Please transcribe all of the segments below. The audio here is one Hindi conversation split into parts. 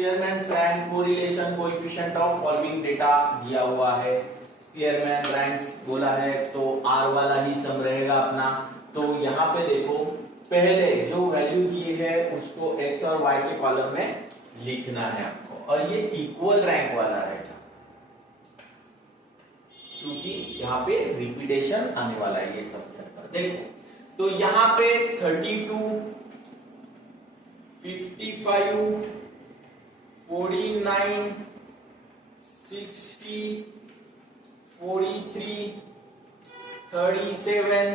Spearman rank correlation coefficient of following data दिया हुआ है। स्पीयरमैन रैंक्स बोला है तो R वाला ही सम रहेगा अपना। तो यहाँ पे देखो पहले जो वैल्यू दी है उसको x और y के कॉलम में लिखना है आपको, और ये इक्वल रैंक वाला रहेगा क्योंकि यहाँ पे रिपीटेशन आने वाला है ये सब के अंदर। देखो तो यहाँ पे 32, 55, 49, 60, 43, 37,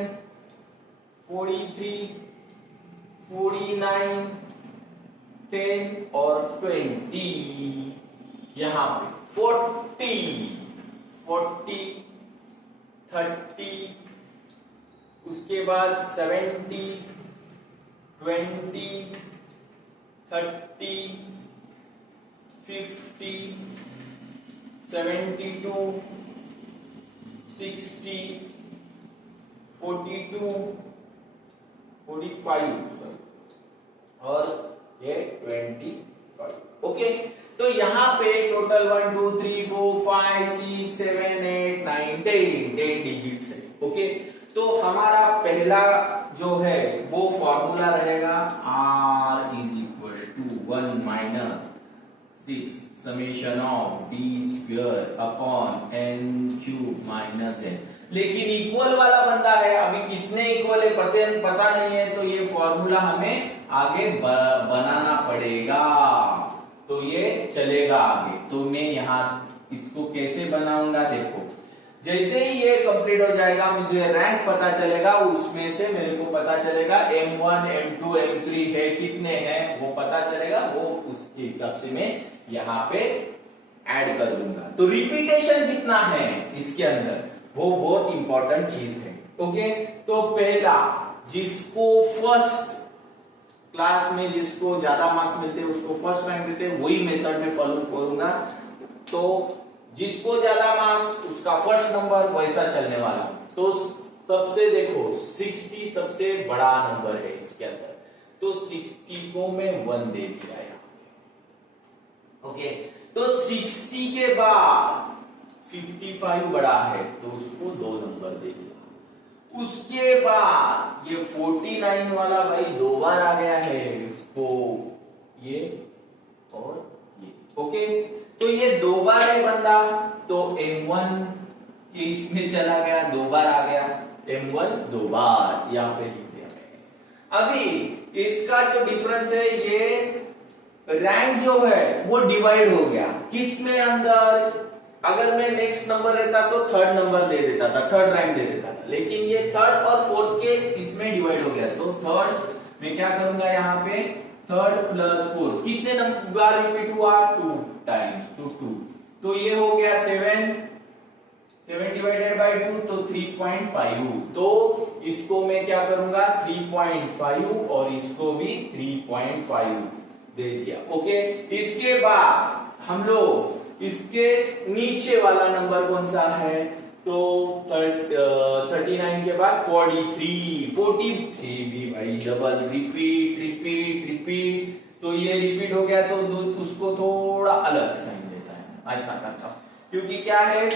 43, 49, 10 और 20, यहाँ पे 40, 30, उसके बाद 70, 20, 30, 50, 72, 60, 42, 45 और ये 25। ओके, तो यहाँ पे टोटल 1 2 3 4 5 6 7 8 9 10 डिजिट्स है। ओके, तो हमारा पहला जो है वो फॉर्मूला रहेगा R is equal to 1 minus 6 summation of d square upon n cube minus n। लेकिन इक्वल वाला बंदा है, अभी कितने इक्वल है पता नहीं है, तो ये फॉर्मूला हमें आगे बनाना पड़ेगा, तो ये चलेगा आगे। तो मैं यहाँ इसको कैसे बनाऊंगा, देखो जैसे ही ये कंप्लीट हो जाएगा मुझे रैंक पता चलेगा, उसमें से मेरे को पता चलेगा M1 M2 M3 है कितने हैं वो पता चलेगा, वो उसके हिसाब से मैं यहाँ पे ऐड कर दूंगा। तो रिपीटेशन कितना है इसके अंदर वो बहुत इंपॉर्टेंट चीज है। ओके, तो पहला जिसको फर्स्ट क्लास में जिसको ज्यादा मार्क्स मिलते हैं उसको फर्स्ट रैंक देते हैं, वही मेथड में फॉलो करूंगा। तो जिसको ज्यादा मार्क्स उसका फर्स्ट नंबर वैसा चलने वाला। तो सबसे देखो 60 सबसे बड़ा नंबर है इसके अंदर, तो 60 को मैं 1 दे दिया यहाँ। ओके, तो 60 के बाद 55 बड़ा है तो उसको 2 नंबर दे दिया। उसके बाद ये 49 वाला भाई 2 बार आ गया है, इसको ये और ये। ओके, तो ये 2 बार है बंदा, तो M1 के इसमें चला गया, 2 बार आ गया, M1 2 बार यहाँ पे लिख दिया है। अभी इसका जो डिफरेंस है ये रैंक जो है वो डिवाइड हो गया किस में अंदर, अगर मैं नेक्स्ट नंबर रहता तो थर्ड नंबर दे देता था, थर्ड रैंक दे देता था, लेकिन ये थर्ड और फोर्थ के इसमें डिवाइड हो गया। तो थर्ड मैं क्या करूंगा यहाँ पे, थर्ड प्लस फोर्थ कितने नंबर बार रिपीट हुआ, 2 टाइम्स, तो 2, तो ये हो गया 7 डिवाइडेड बाय 2 तो 3.5। तो इसको मैं क्या करूंगा 3.5 और इसको भी 3.5 दे दिया। ओके, इसके बाद हम लोग इसके नीचे वाला नंबर कौन सा है, तो 39 के बाद 43 भी भाई डबल रिपीट, तो ये रिपीट हो गया तो उसको थोड़ा अलग साइन देता है, ऐसा करता हूं क्योंकि क्या है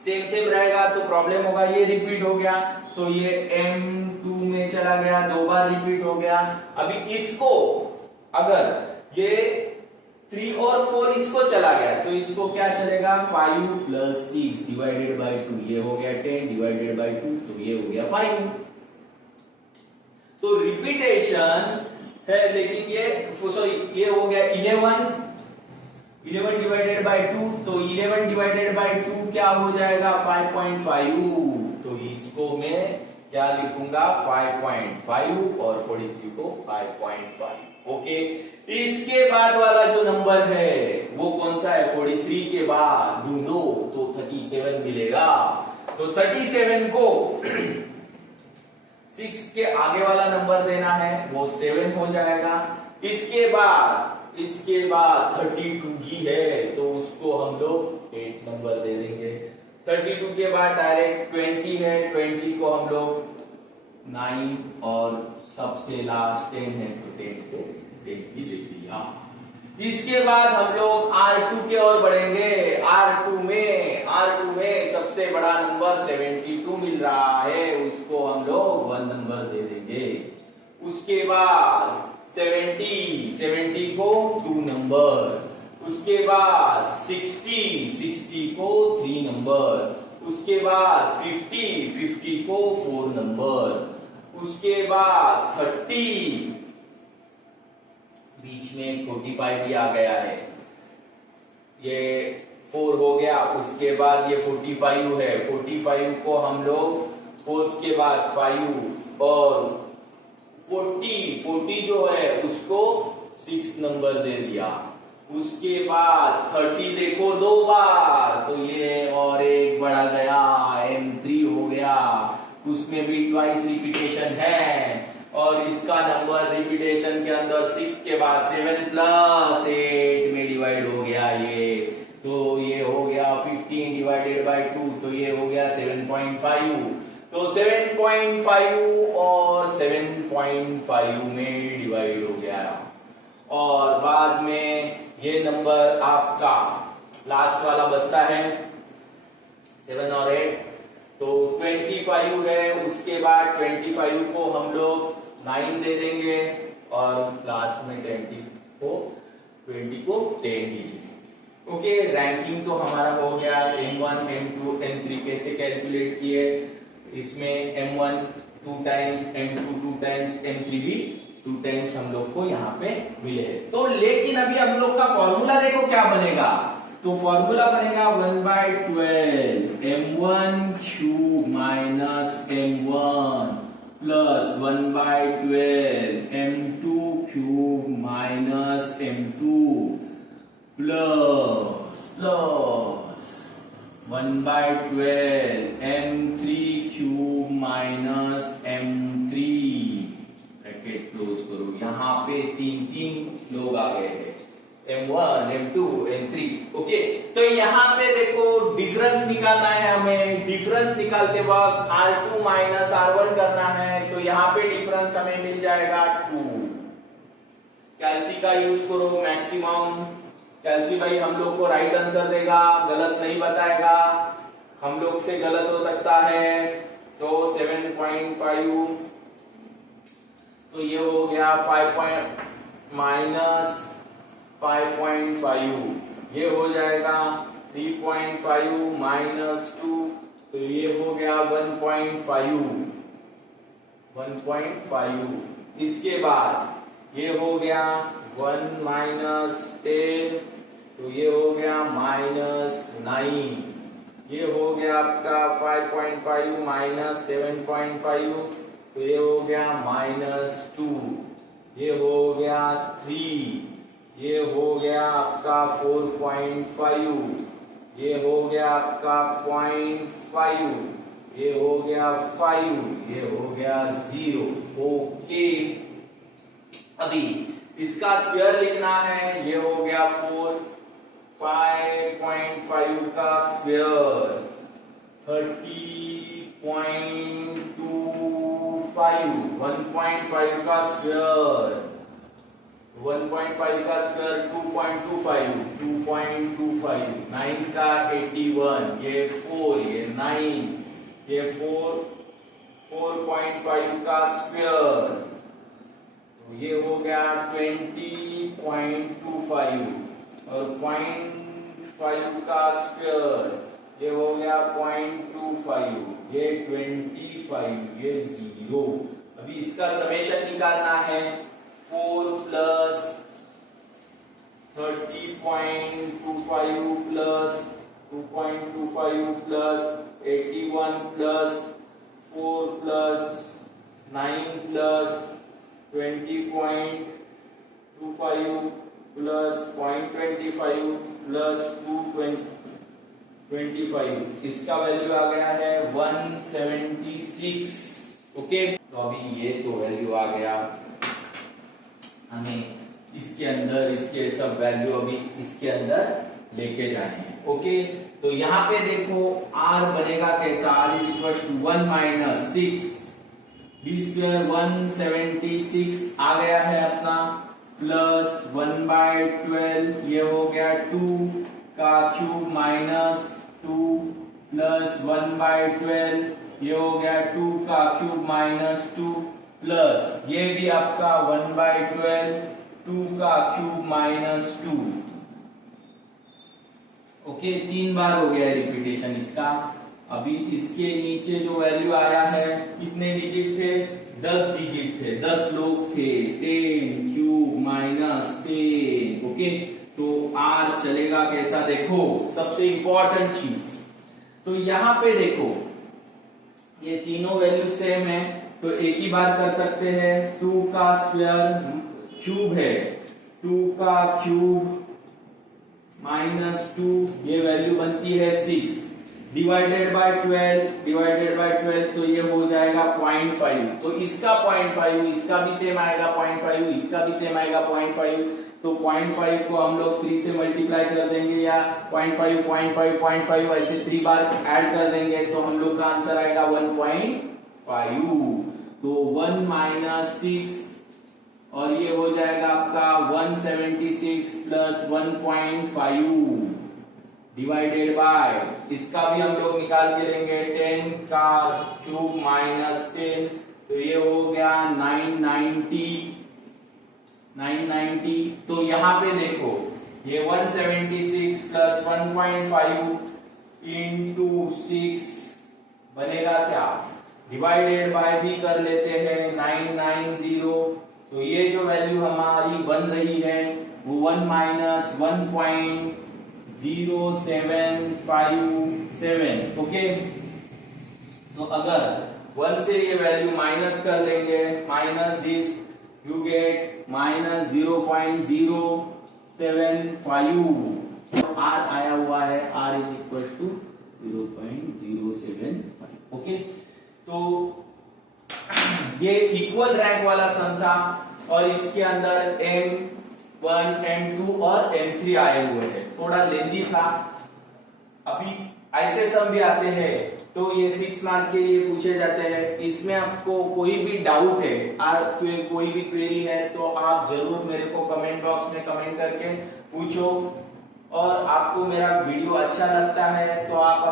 सेम रहेगा तो प्रॉब्लम होगा। ये रिपीट हो गया तो ये M2 में चला गया, 2 बार रिपीट हो गया। अभी इसको अगर ये 3 और 4 इसको चला गया तो इसको क्या चलेगा 5 प्लस 6 डिवाइडेड बाय 2, ये हो गया 10 डिवाइडेड बाय 2 तो ये हो गया 5। तो रिपीटेशन है, लेकिन ये सॉरी ये हो गया 11 डिवाइडेड बाय 2, तो 11 डिवाइडेड बाय 2 क्या हो जाएगा 5.5, तो इसको मैं क्या लिखूंगा 5.5 और 43 को 5.5। ओके, इसके बाद वाला जो नंबर है वो कौन सा है, 43 के बाद ढूंढो तो 37 मिलेगा। तो 37 को 6 के आगे वाला नंबर देना है वो 7 हो जाएगा। इसके बाद 32 ही है तो उसको हम लोग 8 नंबर दे देंगे। 32 के बाद डायरेक्ट 20 है, 20 को हम लोग 9 और सबसे लास्ट 10 है तो 10 को 10 ही दे दिया। इसके बाद हम लोग R2 के ओर बढ़ेंगे। R2 में सबसे बड़ा नंबर 72 मिल रहा है, उसको हम लोग 1 नंबर दे देंगे। उसके बाद 70 को 2 नंबर। उसके बाद 60 को 3 नंबर। उसके बाद 50 को 4 नंबर। उसके बाद 30, बीच में 45 भी आ गया है, ये 4 हो गया। उसके बाद ये 45 है, 45 को हम लोग 4 के बाद 5 और 40 जो है उसको 6 नंबर दे दिया। उसके बाद 30 देखो 2 बार, तो ये और एक बढ़ा गया, M3 हो गया। उसमें भी ट्वाइस रिपीटेशन है और इसका नंबर रिपीटेशन के अंदर 6 के बाद 7 + 8 में डिवाइड हो गया ये, तो ये हो गया 15 डिवाइडेड बाय 2, तो ये हो गया 7.5। तो 7.5 और 7.5 में डिवाइड हो गया। और बाद में ये नंबर आपका लास्ट वाला बचता है 7 और 8, तो 25 है। उसके बाद 25 को हम लोग 9 दे देंगे और लास्ट में 20 को 10 दीजिए। ओके, रैंकिंग तो हमारा हो गया। M1 M2 M3 कैसे कैलकुलेट किए, इसमें M1 2 times, M2 2 times, M3 भी 2 टाइम्स हम लोग को यहाँ पे मिले। तो लेकिन अभी हम लोग का फॉर्मूला देखो क्या बनेगा, तो फॉर्मूला बनेगा 1/12 M1³ minus M1 plus 1/12 M2³ minus M2 plus 1/12 M3³ minus M3, bracket close करो। यहाँ पे 3 लोग आ गए हैं, M1 M2 M3। ओके, तो यहाँ पे देखो डिफरेंस निकालना है हमें। डिफरेंस निकालते वक्त R2 माइनस R1 करना है, तो यहाँ पे डिफरेंस हमें मिल जाएगा 2। कैल्सी का यूज करो मैक्सिमम। कैल्सी भाई हम लोग को राइट आंसर देगा, गलत नहीं बताएगा, हम लोग से गलत हो सकता है। तो 7.5, तो ये हो गया 5 माइनस 5.5, ये हो जाएगा 3.5 माइनस 2, तो ये हो गया 1.5। इसके बाद ये हो गया 1 माइनस 10, तो ये हो गया -9। ये हो गया आपका 5.5 माइनस 7.5, तो ये हो गया -2। ये हो गया 3। ये हो गया आपका 4.5। ये हो गया आपका 0.5। ये हो गया 5। ये हो गया 0। ओके, अभी इसका स्क्वायर लिखना है। ये हो गया 5.5 का स्क्वायर 30.25। 1.5 का स्क्वायर 1.5 का स्क्वायर 2.25। 9 का 81। ये 4, ये 9, ये 4.5 का स्क्वायर, तो ये हो गया 20.25। और 0.5 का स्क्वायर ये हो गया 0.25। ये 25, ये 0। अभी इसका समेशन निकालना है। 4 plus 30.25 plus 2.25 plus 81 plus 4 plus 9 plus 20.25 plus 0.25 plus 2.25, इसका वैल्यू आ गया है 176। ओके, तो अभी ये तो वैल्यू आ गया, हमें इसके अंदर इसके सब वैल्यू अभी इसके अंदर लेके जाने हैं। ओके, तो यहाँ पे देखो R बनेगा कैसा, R is equal to 1 minus 6 d square 176 आ गया है अपना। प्लस 1/12 ये हो गया 2 का क्यूब माइनस 2 प्लस 1/12 ये हो गया 2 का क्यूब माइनस 2 प्लस ये भी आपका 1/12 2 का क्यूब माइनस 2। ओके, 3 बार हो गया रिपीटेशन इसका। अभी इसके नीचे जो वैल्यू आया है कितने डिजिट थे, 10 डिजिट थे, 10 लोग थे, 10 क्यूब माइनस 10। ओके, तो आर चलेगा कैसा, देखो सबसे इंपॉर्टेंट चीज, तो यहां पे देखो ये तीनों वैल्यू सेम है तो एक ही बार कर सकते हैं, 2 का स्क्वायर क्यूब है, 2 का क्यूब माइनस 2 ये वैल्यू बनती है 6 डिवाइडेड बाय 12 तो ये हो जाएगा 0.5। तो इसका 0.5, इसका भी सेम आएगा 0.5, इसका भी सेम आएगा 0.5। तो 0.5 को हम लोग 3 से मल्टीप्लाई कर देंगे या 0.5 ऐसे 3 बार ऐड कर देंगे तो हम लोग का आंसर आएगा 1.5। तो 1 माइनस 6 और ये हो जाएगा आपका 176 प्लस 1.5 डिवाइडेड बाय, इसका भी हम लोग निकाल के लेंगे 10 का क्यूब माइनस 10 तो ये हो गया 990। तो यहाँ पे देखो ये 176 प्लस 1.5 इंटू 6 बनेगा क्या, डिवाइडेड बाय भी कर लेते हैं 990। तो ये जो वैल्यू हमारी बन रही है वो 1 माइनस 1.0757। ओके, तो अगर 1 से ये वैल्यू माइनस कर लेंगे, minus this you get minus 0.075। R आया हुआ है, R is equal to 0.075। Okay, तो ये इक्वल रैंक वाला सम था और इसके अंदर M1 M2 और M3 आए हुए हैं, थोड़ा लेंदी था। अभी ऐसे सम भी आते हैं तो ये 6 मार्क के लिए पूछे जाते हैं। इसमें आपको कोई भी डाउट है, कोई भी क्वेरी है तो आप जरूर मेरे को कमेंट बॉक्स में कमेंट करके पूछो। और आपको मेरा वीडियो अच्छा लगता है तो आप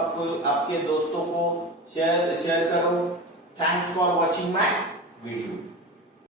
आपके दोस्तों को शेयर करो। Thanks for watching my video.